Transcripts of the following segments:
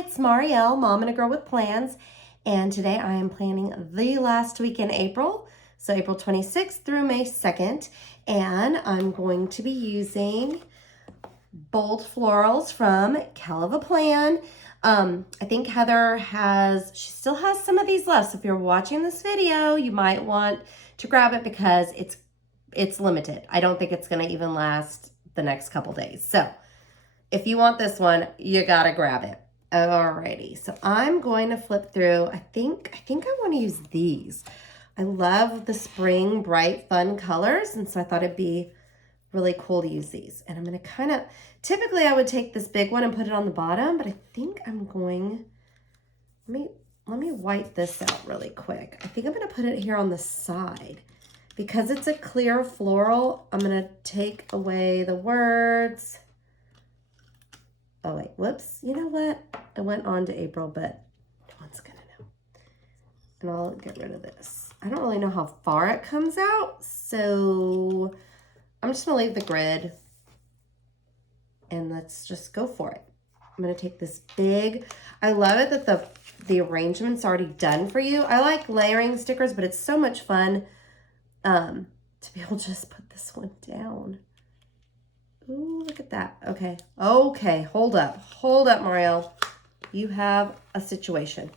it's Marielle, Mom and a Girl with Plans, and today I am planning the last week in April, so April 26th through May 2nd, and I'm going to be using Bold Florals from Cal of a Plan. I think Heather she still has some of these left, so if you're watching this video, you might want to grab it because it's limited. I don't think it's going to even last the next couple days, so if you want this one, you gotta grab it. Alrighty, so I'm going to flip through. I think I want to use these. I love the spring, bright, fun colors, and so I thought it'd be really cool to use these. And I'm gonna kind of, typically I would take this big one and put it on the bottom, but I think I'm going, let me wipe this out really quick. I think I'm gonna put it here on the side. Because it's a clear floral, I'm gonna take away the words. Oh wait, whoops, you know what? I went on to April, but no one's gonna know. And I'll get rid of this. I don't really know how far it comes out, so I'm just gonna leave the grid and let's just go for it. I'm gonna take this big, I love it that the arrangement's already done for you. I like layering stickers, but it's so much fun to be able to just put this one down. Ooh, look at that. Okay. Okay. Hold up, Marielle. You have a situation.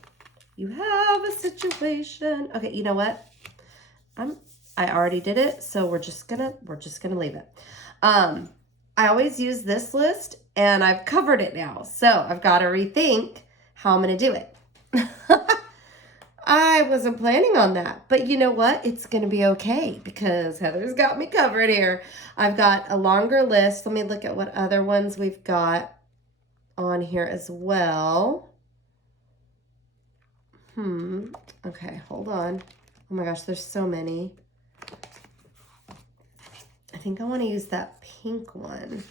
You have a situation. Okay. You know what? I already did it, so we're just gonna leave it. I always use this list, and I've covered it now, so I've got to rethink how I'm gonna do it. I wasn't planning on that, but you know what? It's going to be okay because Heather's got me covered here. I've got a longer list. Let me look at what other ones we've got on here as well. Okay, hold on. Oh my gosh, there's so many. I think I want to use that pink one.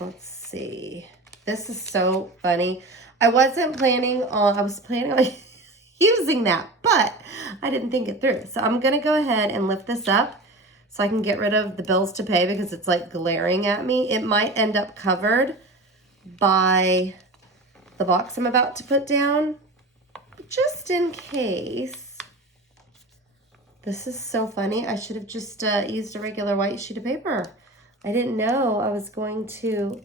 Let's see. This is so funny. I was planning on using that, but I didn't think it through. So I'm going to go ahead and lift this up so I can get rid of the bills to pay because it's like glaring at me. It might end up covered by the box I'm about to put down, just in case. This is so funny. I should have just used a regular white sheet of paper. I didn't know I was going to.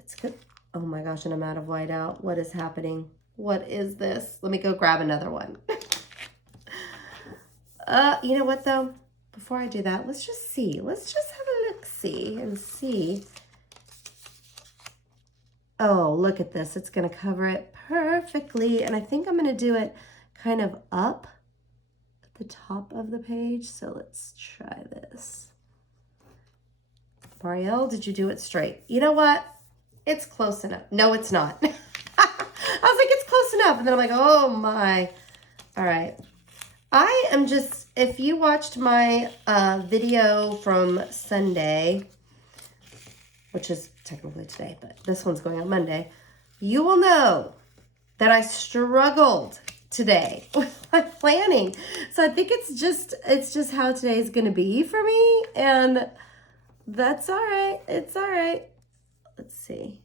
It's good. Oh my gosh, and I'm out of whiteout. What is happening? What is this? Let me go grab another one. You know what though? Before I do that, let's just see. Let's just have a look-see and see. Oh, look at this. It's gonna cover it perfectly. And I think I'm gonna do it kind of up at the top of the page. So let's try this. Marielle, did you do it straight? You know what? It's close enough. No, it's not. I was like, it's close enough. And then I'm like, oh my. All right. I am just, if you watched my video from Sunday, which is technically today, but this one's going on Monday, you will know that I struggled today with my planning. So I think it's just how today's going to be for me. And that's all right. It's all right. Let's see.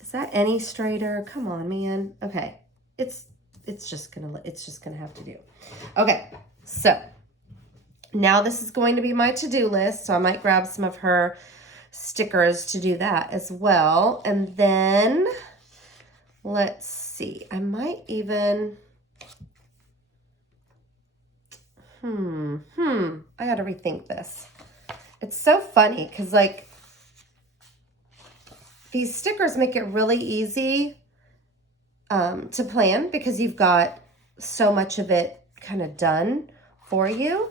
Is that any straighter? Come on, man. Okay. It's just gonna have to do. Okay. So now this is going to be my to-do list. So I might grab some of her stickers to do that as well. And then let's see. I might even I gotta rethink this. It's so funny because like these stickers make it really easy to plan because you've got so much of it kind of done for you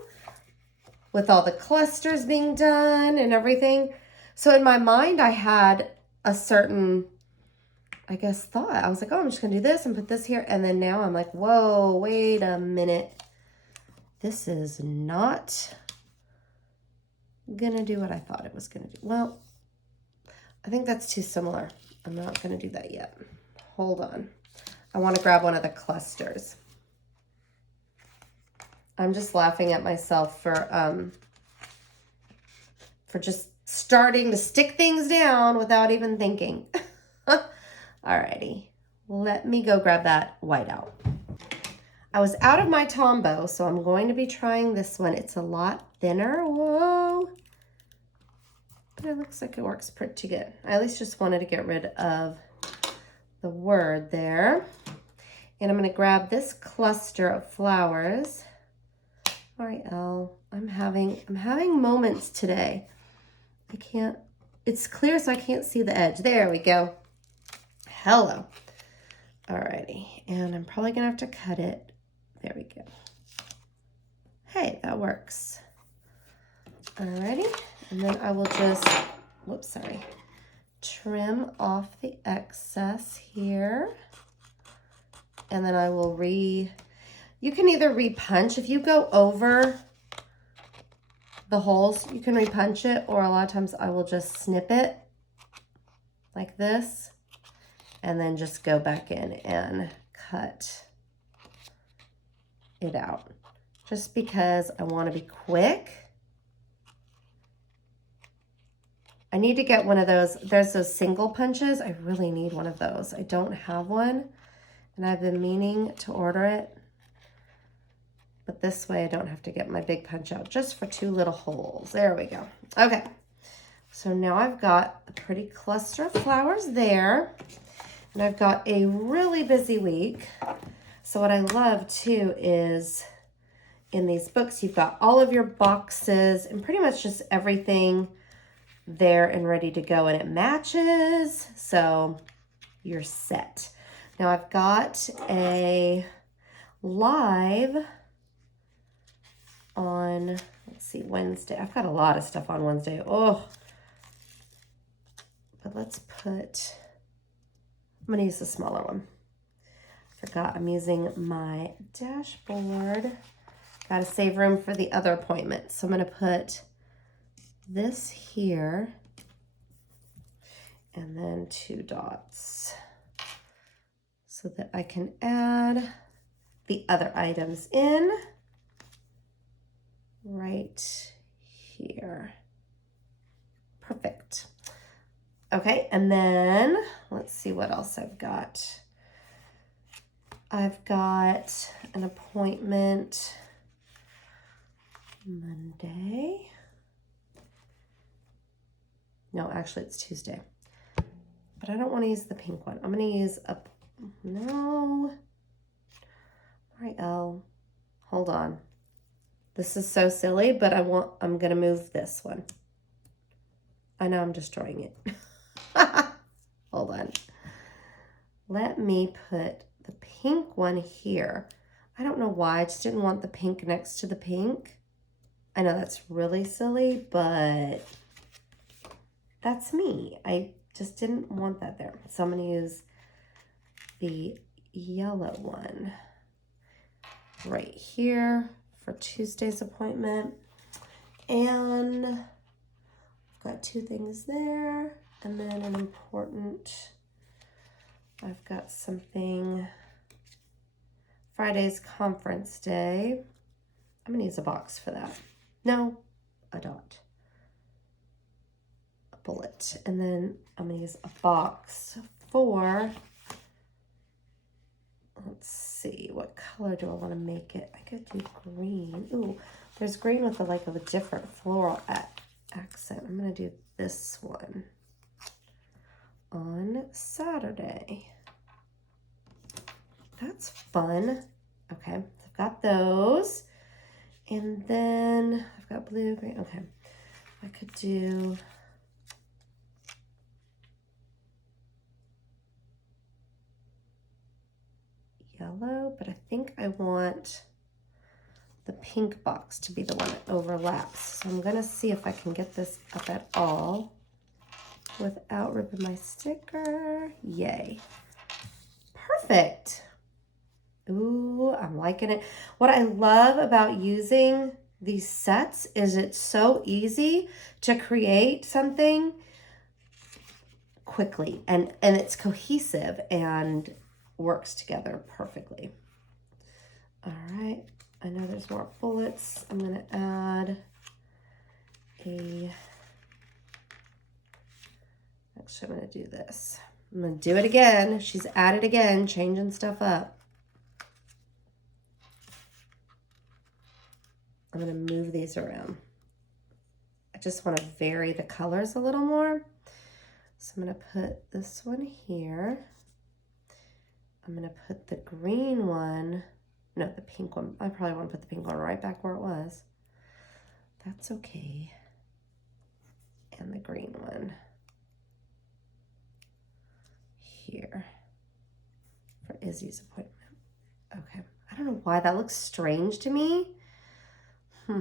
with all the clusters being done and everything. So in my mind, I had a certain, I guess, thought. I was like, oh, I'm just going to do this and put this here. And then now I'm like, whoa, wait a minute. This is not going to do what I thought it was going to do. Well, I think that's too similar. I'm not going to do that yet. Hold on. I want to grab one of the clusters. I'm just laughing at myself for just starting to stick things down without even thinking. Alrighty, let me go grab that white out. I was out of my Tombow, so I'm going to be trying this one. It's a lot thinner, whoa. But it looks like it works pretty good. I at least just wanted to get rid of the word there. And I'm gonna grab this cluster of flowers. All right, Elle, I'm having moments today. I can't, it's clear so I can't see the edge. There we go. Hello. Alrighty, and I'm probably gonna have to cut it. There we go. Hey, that works. Alrighty, and then I will just, whoops, sorry, trim off the excess here. And then I will you can either repunch, if you go over the holes, you can repunch it, or a lot of times I will just snip it like this and then just go back in and cut it out. Just because I want to be quick. I need to get one of those. There's those single punches. I really need one of those. I don't have one, and I've been meaning to order it. But this way I don't have to get my big punch out, just for 2 little holes. There we go. Okay, so now I've got a pretty cluster of flowers there, and I've got a really busy week. So what I love too is in these books, you've got all of your boxes and pretty much just everything there and ready to go, and it matches, so you're set. Now I've got a live on, let's see, Wednesday. I've got a lot of stuff on Wednesday. Oh, but let's put, I'm gonna use the smaller one. Forgot I'm using my dashboard. Gotta save room for the other appointment. So I'm gonna put this here and then 2 dots so that I can add the other items in right here. Perfect. Okay, and then let's see what else I've got. I've got an appointment Monday. No, actually it's Tuesday. But I don't want to use the pink one. I'm going to use a, no. All right, Elle, hold on. This is so silly, but I'm going to move this one. I know I'm destroying it. Hold on. Let me put the pink one here. I don't know why, I just didn't want the pink next to the pink. I know that's really silly, but that's me. I just didn't want that there. So I'm going to use the yellow one right here for Tuesday's appointment. And I've got 2 things there. And then an important, I've got something, Friday's conference day. I'm going to use a box for that. No, a dot. A bullet. And then I'm going to use a box for, let's see, what color do I want to make it? I could do green. Ooh, there's green with a different floral accent. I'm going to do this one on Saturday. That's fun. Okay, so I've got those. And then I've got blue, green. Okay, I could do yellow, but I think I want the pink box to be the one that overlaps. So I'm gonna see if I can get this up at all without ripping my sticker. Yay. Perfect. Ooh, I'm liking it. What I love about using these sets is it's so easy to create something quickly, and it's cohesive and works together perfectly. All right, I know there's more bullets. I'm gonna add a Actually, I'm going to do this. I'm going to do it again. She's at it again, changing stuff up. I'm going to move these around. I just want to vary the colors a little more. So I'm going to put this one here. I'm going to put the green one, no, the pink one. I probably want to put the pink one right back where it was. That's okay. And the green one here for Izzy's appointment. Okay. I don't know why that looks strange to me. I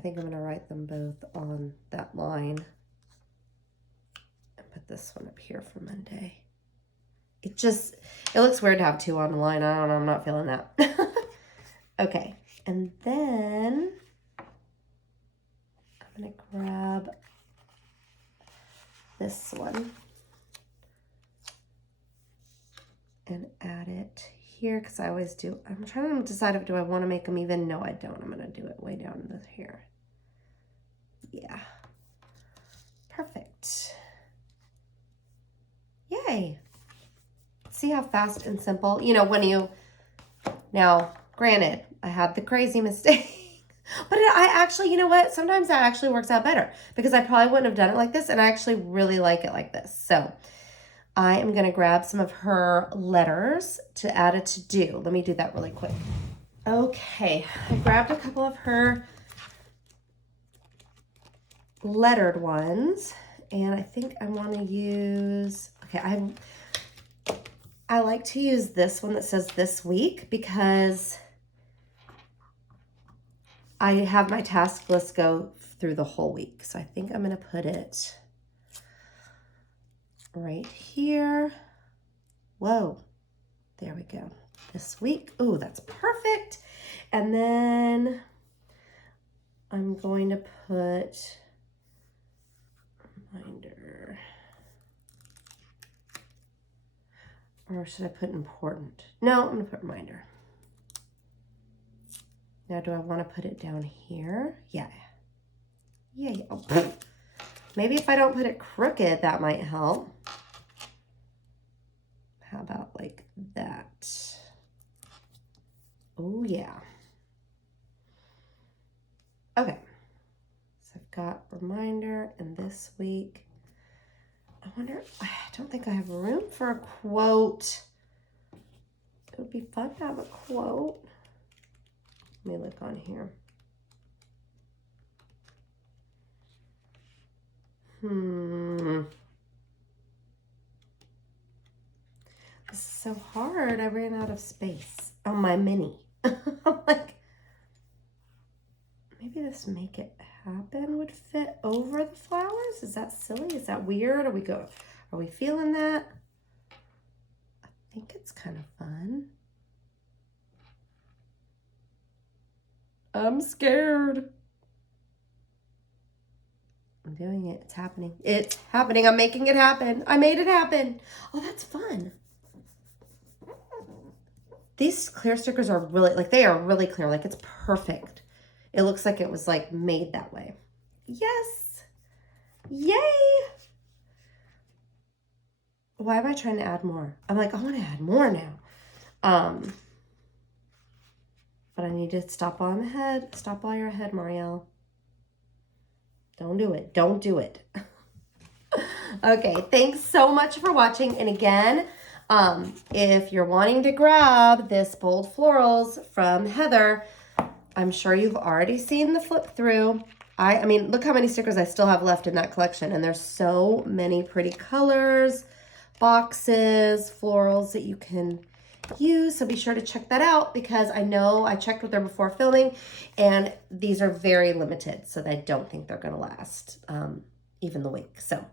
think I'm going to write them both on that line and put this one up here for Monday. It looks weird to have two on the line. I don't know. I'm not feeling that. Okay. And then I'm going to grab this one and add it here because I always do. I'm trying to decide if do I want to make them even. No, I don't. I'm going to do it way down here. Yeah. Perfect. Yay. See how fast and simple, you know, when you, now granted, I had the crazy mistake, but I actually, you know what? Sometimes that actually works out better because I probably wouldn't have done it like this. And I actually really like it like this. So I am going to grab some of her letters to add a to-do. Let me do that really quick. Okay. I grabbed a couple of her lettered ones and I think I want to use, okay, I like to use this one that says this week because I have my task list go through the whole week. So I think I'm going to put it right here. Whoa, there we go. This week. Oh, that's perfect. And then I'm going to put reminder. Or should I put important? No, I'm going to put reminder. Now, do I want to put it down here? Yeah. Yeah. Oh, maybe if I don't put it crooked, that might help. How about like that? Oh, yeah. Okay. So I've got reminder and this week. I wonder, I don't think I have room for a quote. It would be fun to have a quote. Let me look on here. This is so hard. I ran out of space on my mini. I'm like, maybe this make it happen would fit over the flowers. Is that silly? Is that weird? Are we feeling that? I think it's kind of fun. I'm scared. I'm doing it. It's happening. It's happening. I'm making it happen. I made it happen. Oh, that's fun. These clear stickers are really, like, they are really clear. Like, it's perfect. It looks like it was, like, made that way. Yes. Yay. Why am I trying to add more? I'm like, I want to add more now. But I need to stop while I'm ahead. Stop while you're ahead, Marielle. Don't do it. Don't do it. Okay, thanks so much for watching. And again, if you're wanting to grab this Bold Florals from Heather, I'm sure you've already seen the flip through. I mean, look how many stickers I still have left in that collection. And there's so many pretty colors, boxes, florals that you can use. So be sure to check that out because I know I checked with her before filming and these are very limited. So I don't think they're going to last even the week. So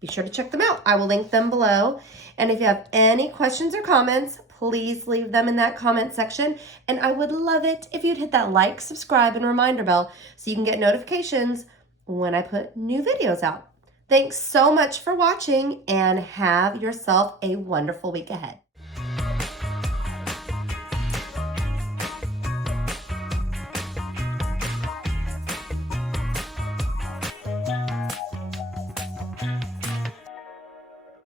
be sure to check them out. I will link them below. And if you have any questions or comments, please leave them in that comment section. And I would love it if you'd hit that like, subscribe, and reminder bell so you can get notifications when I put new videos out. Thanks so much for watching and have yourself a wonderful week ahead.